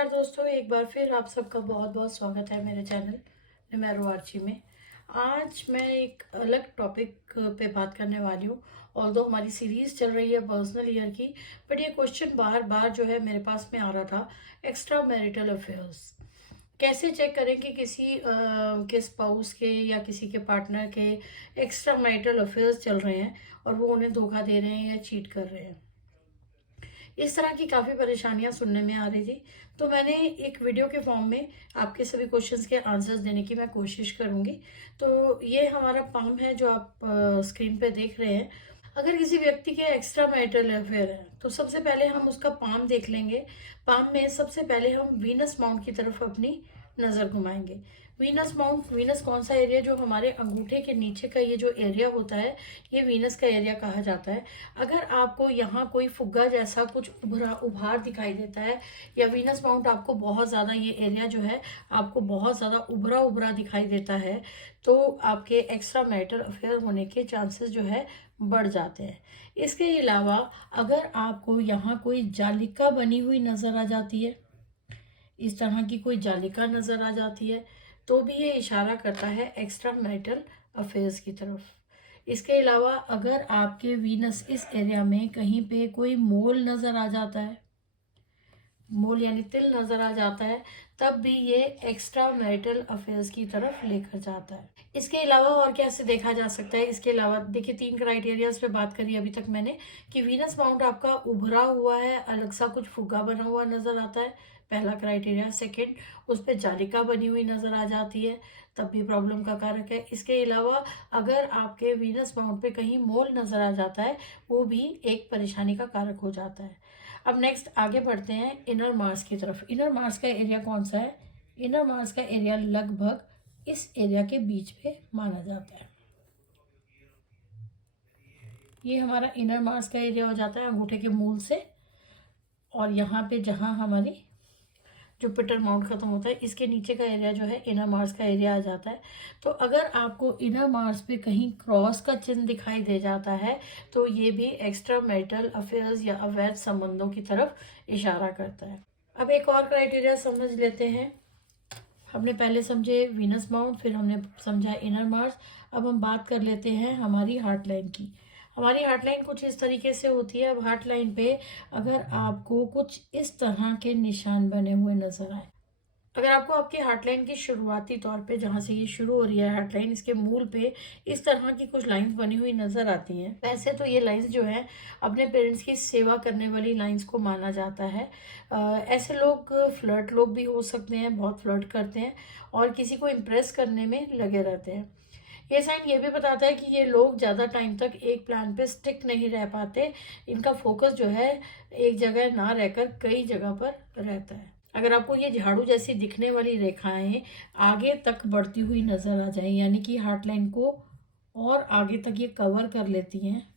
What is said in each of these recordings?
नमस्कार दोस्तों, एक बार फिर आप सबका बहुत बहुत स्वागत है मेरे चैनल निमेरो आर्ची में। आज मैं एक अलग टॉपिक पे बात करने वाली हूँ। ऑल्दो हमारी सीरीज चल रही है पर्सनल ईयर की, बट ये क्वेश्चन बार बार जो है मेरे पास में आ रहा था। एक्स्ट्रा मैरिटल अफेयर्स कैसे चेक करें कि किसी के स्पाउस के या किसी के पार्टनर के एक्स्ट्रा मैरिटल अफेयर्स चल रहे हैं और वो उन्हें धोखा दे रहे हैं या चीट कर रहे हैं। इस तरह की काफ़ी परेशानियां सुनने में आ रही थी, तो मैंने एक वीडियो के फॉर्म में आपके सभी क्वेश्चंस के आंसर्स देने की मैं कोशिश करूंगी। तो ये हमारा पाम है जो आप स्क्रीन पे देख रहे हैं। अगर किसी व्यक्ति के एक्स्ट्रा मैरिटल अफेयर है तो सबसे पहले हम उसका पाम देख लेंगे। पाम में सबसे पहले हम वीनस माउंट की तरफ अपनी नज़र घुमाएंगे। वीनस माउंट, वीनस कौन सा एरिया, जो हमारे अंगूठे के नीचे का ये जो एरिया होता है, ये वीनस का एरिया कहा जाता है। अगर आपको यहाँ कोई फुग्गा जैसा कुछ उभार दिखाई देता है या वीनस माउंट आपको बहुत ज़्यादा, ये एरिया जो है आपको बहुत ज़्यादा उभरा उभरा दिखाई देता है, तो आपके एक्स्ट्रा मैरिटल अफेयर होने के चांसेस जो है बढ़ जाते हैं। इसके अलावा अगर आपको यहाँ कोई जालिका बनी हुई नज़र आ जाती है, इस तरह की कोई जालिका नज़र आ जाती है, तो भी ये इशारा करता है एक्स्ट्रा मैरिटल अफेयर्स की तरफ। इसके अलावा अगर आपके वीनस इस एरिया में कहीं पे कोई मोल नज़र आ जाता है, मोल यानी तिल नज़र आ जाता है, तब भी ये एक्स्ट्रा मैरिटल अफेयर्स की तरफ लेकर जाता है। इसके अलावा और कैसे देखा जा सकता है, इसके अलावा देखिए 3 क्राइटेरियाज पे बात करी अभी तक मैंने कि वीनस माउंट आपका उभरा हुआ है, अलग सा कुछ फुग्गा बना हुआ नज़र आता है, पहला क्राइटेरिया। सेकंड, उस पर जालिका बनी हुई नज़र आ जाती है, तब भी प्रॉब्लम का कारक है। इसके अलावा अगर आपके वीनस माउंट पे कहीं मोल नज़र आ जाता है, वो भी एक परेशानी का कारक हो जाता है। अब नेक्स्ट आगे बढ़ते हैं इनर मार्स की तरफ। इनर मार्स का एरिया कौन सा है? इनर मार्स का एरिया लगभग इस एरिया के बीच में माना जाता है। ये हमारा इनर मार्स का एरिया हो जाता है अंगूठे के मूल से, और यहाँ पे जहाँ हमारी जुपिटर माउंट खत्म होता है, इसके नीचे का एरिया जो है इनर मार्स का एरिया आ जाता है। तो अगर आपको इनर मार्स पे कहीं क्रॉस का चिन्ह दिखाई दे जाता है, तो ये भी एक्स्ट्रा मैरिटल अफेयर्स या अवैध संबंधों की तरफ इशारा करता है। अब एक और क्राइटेरिया समझ लेते हैं। हमने पहले समझे वीनस माउंट, फिर हमने समझा इनर मार्स। अब हम बात कर लेते हैं हमारी हार्ट लाइन की। हमारी हार्ट लाइन कुछ इस तरीके से होती है। अब हार्ट लाइन पे अगर आपको कुछ इस तरह के निशान बने हुए नजर आए, अगर आपको आपकी हार्ट लाइन की शुरुआती तौर पे, जहाँ से ये शुरू हो रही है हार्ट लाइन, इसके मूल पे इस तरह की कुछ लाइंस बनी हुई नजर आती हैं, वैसे तो ये लाइंस जो है अपने पेरेंट्स की सेवा करने वाली लाइंस को माना जाता है। ऐसे लोग फ्लर्ट लोग भी हो सकते हैं, बहुत फ्लर्ट करते हैं और किसी को इम्प्रेस करने में लगे रहते हैं। ये साइन ये भी बताता है कि ये लोग ज़्यादा टाइम तक एक प्लान पे स्टिक नहीं रह पाते। इनका फोकस जो है एक जगह ना रहकर कई जगह पर रहता है। अगर आपको ये झाड़ू जैसी दिखने वाली रेखाएं आगे तक बढ़ती हुई नजर आ जाए, यानी कि हार्ट लाइन को और आगे तक ये कवर कर लेती हैं,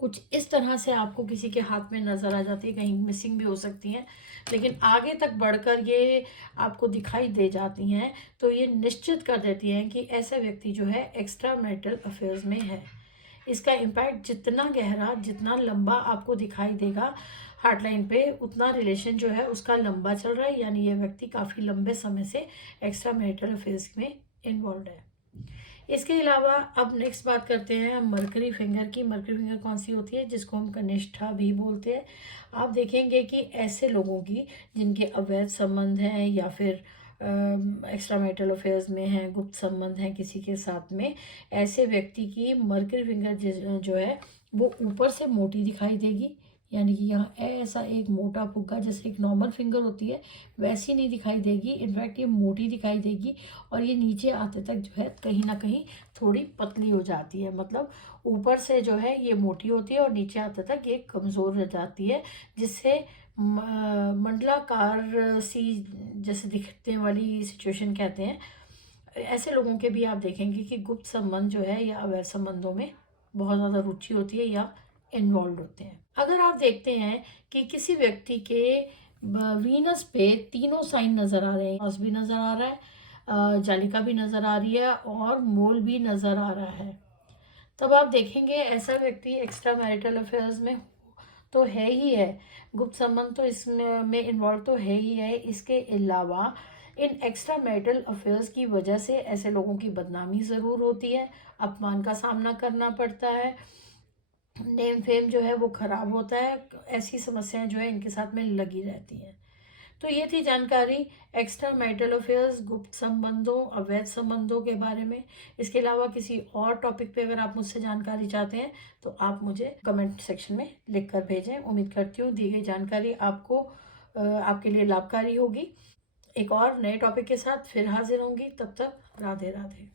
कुछ इस तरह से आपको किसी के हाथ में नजर आ जाती है, कहीं मिसिंग भी हो सकती हैं, लेकिन आगे तक बढ़कर ये आपको दिखाई दे जाती हैं, तो ये निश्चित कर देती हैं कि ऐसा व्यक्ति जो है एक्स्ट्रा मैरिटल अफेयर्स में है। इसका इम्पैक्ट जितना गहरा, जितना लंबा आपको दिखाई देगा हार्ट लाइन पे, उतना रिलेशन जो है उसका लंबा चल रहा है, यानी ये व्यक्ति काफ़ी लंबे समय से एक्स्ट्रा मैरिटल अफेयर्स में इन्वॉल्व है। इसके अलावा अब नेक्स्ट बात करते हैं हम मरकरी फिंगर की। मरकरी फिंगर कौन सी होती है? जिसको हम कनिष्ठा भी बोलते हैं। आप देखेंगे कि ऐसे लोगों की जिनके अवैध संबंध हैं या फिर एक्स्ट्रा मैरिटल अफेयर्स में हैं, गुप्त संबंध हैं किसी के साथ में, ऐसे व्यक्ति की मरकरी फिंगर जो है वो ऊपर से मोटी दिखाई देगी, यानी कि यहाँ ऐसा एक मोटा फुग्गा जैसे एक नॉर्मल फिंगर होती है वैसी नहीं दिखाई देगी, इनफैक्ट ये मोटी दिखाई देगी, और ये नीचे आते तक जो है कहीं ना कहीं थोड़ी पतली हो जाती है। मतलब ऊपर से जो है ये मोटी होती है और नीचे आते तक ये कमज़ोर हो जाती है, जिससे मंडलाकार सी जैसे दिखने वाली सिचुएशन कहते हैं। ऐसे लोगों के भी आप देखेंगे कि गुप्त संबंध जो है या अवैध संबंधों में बहुत ज़्यादा रुचि होती है या इन्वॉल्व होते हैं। अगर आप देखते हैं कि किसी व्यक्ति के वीनस पे तीनों साइन नज़र आ रहे हैं, क्रॉस भी नज़र आ रहा है, जालिका भी नज़र आ रही है और मोल भी नज़र आ रहा है, तब आप देखेंगे ऐसा व्यक्ति एक्स्ट्रा मैरिटल अफेयर्स में तो है ही है, गुप्त संबंध तो इसमें में इन्वॉल्व तो है ही है। इसके अलावा इन एक्स्ट्रा मैरिटल अफेयर्स की वजह से ऐसे लोगों की बदनामी ज़रूर होती है, अपमान का सामना करना पड़ता है, नेम फेम जो है वो खराब होता है, ऐसी समस्याएं जो है इनके साथ में लगी रहती हैं। तो ये थी जानकारी एक्स्ट्रा मैरिटल अफेयर्स, गुप्त संबंधों, अवैध संबंधों के बारे में। इसके अलावा किसी और टॉपिक पे अगर आप मुझसे जानकारी चाहते हैं तो आप मुझे कमेंट सेक्शन में लिख कर भेजें। उम्मीद करती हूँ दी गई जानकारी आपको आपके लिए लाभकारी होगी। एक और नए टॉपिक के साथ फिर हाजिर होंगी, तब तक राधे राधे।